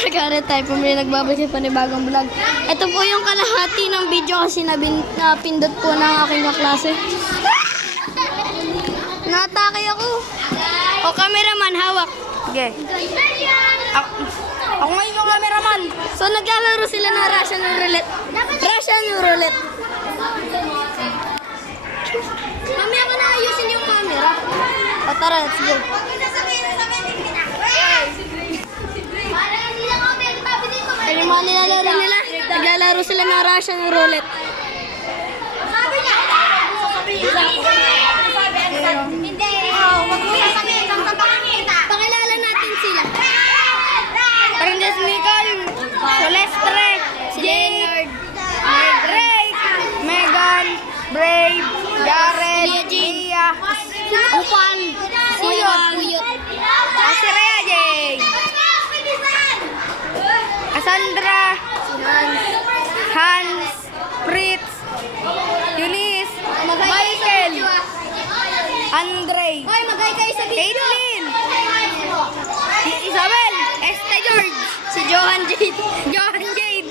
Margaret tayo po may nagbabalik sa panibagong vlog. Ito po yung kalahati ng video kasi napindot po ng aking kaklase. Natake ako. O cameraman, hawak. Sige. Ako, ako ngayon yung cameraman. So naglalaro sila ng Russian roulette. Russian roulette. Mamaya ko na ayusin yung camera. O tara, let's go. Mga nilalaro nila? Naglalaro sila ng Russian roulette. Pakilala natin sila. Parindes Nicole, Celestre, Si Leonard. Drake, Megan, Brave, Jared, Lia Jean. Cassandra, Hans, Fritz, Eunice, Michael, Andre, Caitlin, Isabel, Este George, Si Johan Jade. Johan Jade,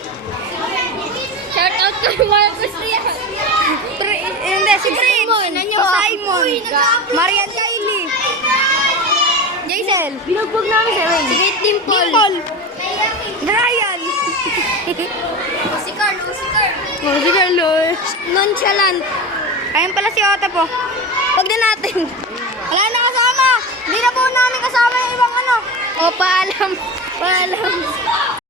Shout out to Marcos Rian. Hindi, si Fritz, Simon. si Simon, Marian Kylie, Jaisel, binugbog namin si Ray, Si Dimple. Dimple, Si Carl. Si Carl. oh, si Carlos, Nonchalant. ayun pala si Otto po. Huwag na natin. Wala na kasama. Hindi na po namin kasama yung ibang ano. O, paalam. Paalam.